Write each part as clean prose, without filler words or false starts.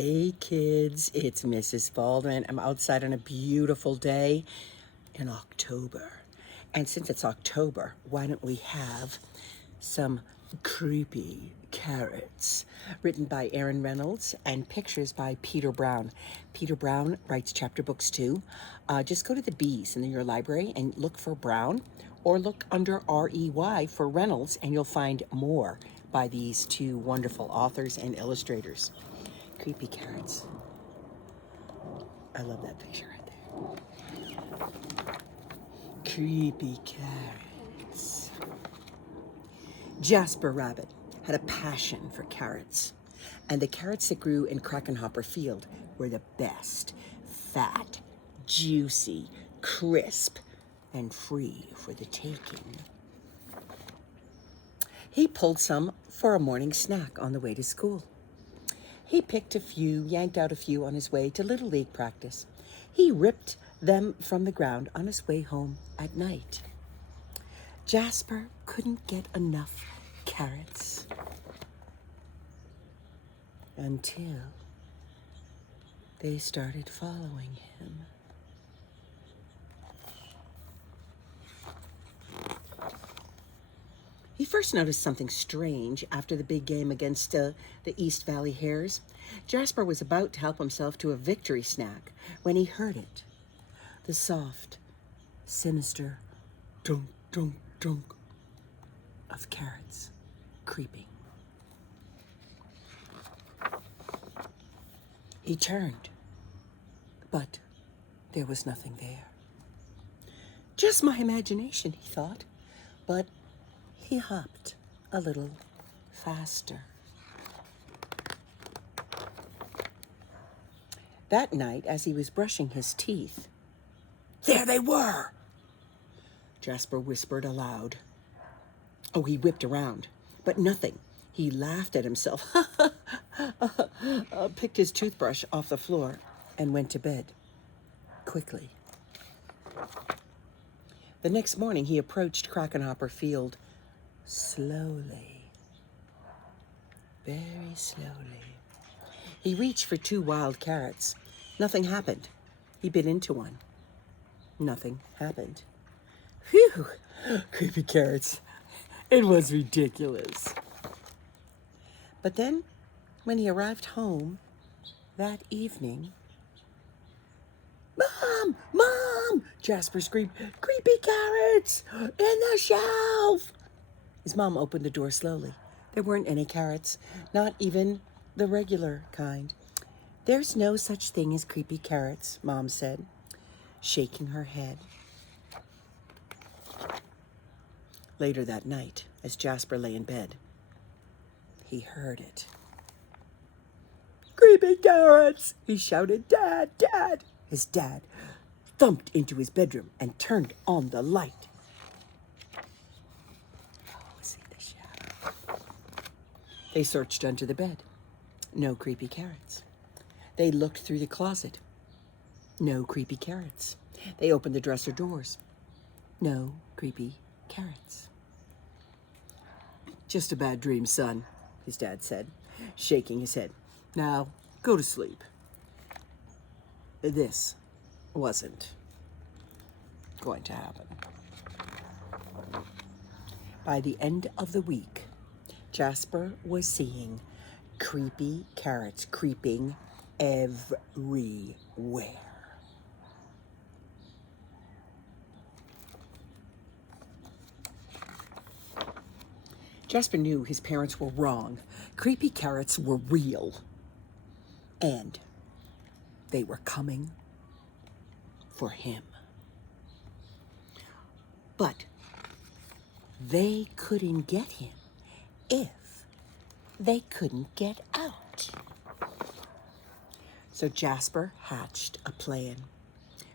Hey kids, it's Mrs. Baldwin. I'm outside on a beautiful day in October. And since it's October, why don't we have some creepy carrots, written by Reynolds and pictures by Peter Brown. Peter Brown writes chapter books too. Just go to the B's in your library and look for Brown, or look under REY for Reynolds, and you'll find more by these two wonderful authors and illustrators. Creepy carrots. I love that picture right there. Creepy carrots. Jasper Rabbit had a passion for carrots, and the carrots that grew in Krakenhopper Field were the best. Fat, juicy, crisp, and free for the taking. He pulled some for a morning snack on the way to school. He picked a few, yanked out a few on his way to Little League practice. He ripped them from the ground on his way home at night. Jasper couldn't get enough carrots until they started following him. He first noticed something strange after the big game against the East Valley Hares. Jasper was about to help himself to a victory snack when he heard it. The soft, sinister dunk, dunk, dunk of carrots creeping. He turned, but there was nothing there. Just my imagination, he thought, but he hopped a little faster. That night, as he was brushing his teeth, there they were! Jasper whispered aloud. Oh, he whipped around, but nothing. He laughed at himself, picked his toothbrush off the floor, and went to bed quickly. The next morning, he approached Krakenhopper Field slowly, very slowly. He reached for 2 wild carrots. Nothing happened. He bit into one. Nothing happened. Phew, creepy carrots. It was ridiculous. But then, when he arrived home that evening, "Mom! Mom!" Jasper screamed, "Creepy carrots! In the shelf!" His mom opened the door slowly. There weren't any carrots, not even the regular kind. "There's no such thing as creepy carrots," Mom said, shaking her head. Later that night, as Jasper lay in bed, he heard it. "Creepy carrots!" he shouted. "Dad! Dad!" His dad thumped into his bedroom and turned on the light. Oh, see the shadow. They searched under the bed. No creepy carrots. They looked through the closet. No creepy carrots. They opened the dresser doors. No creepy carrots. "Just a bad dream, son," his dad said, shaking his head. "Now, go to sleep." This wasn't going to happen. By the end of the week, Jasper was seeing creepy carrots creeping everywhere. Jasper knew his parents were wrong. Creepy carrots were real. And they were coming for him. But they couldn't get him if they couldn't get out. So Jasper hatched a plan.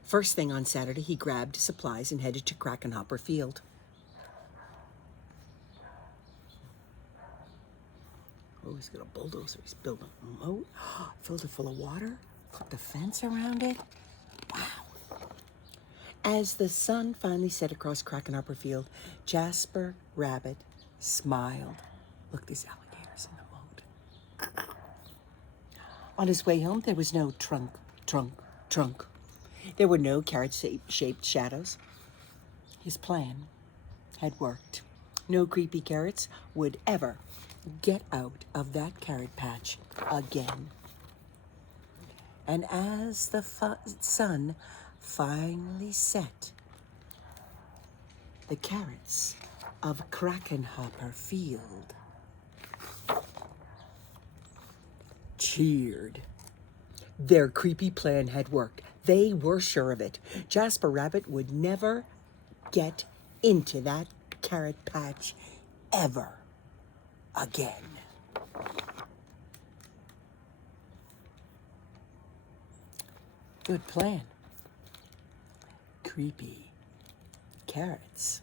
First thing on Saturday, he grabbed supplies and headed to Krakenhopper Field. Oh, he's got a bulldozer. He's building a moat. Filled it full of water. Put the fence around it. Wow. As the sun finally set across Krakenhopper Field, Jasper Rabbit smiled. Look, these alligators in the moat. On his way home, there was no trunk, trunk, trunk. There were no carrot-shaped shadows. His plan had worked. No creepy carrots would ever get out of that carrot patch again. And as the sun finally set, the carrots of Krakenhopper Field cheered. Their creepy plan had worked. They were sure of it. Jasper Rabbit would never get into that carrot patch ever again. Good plan. Creepy carrots.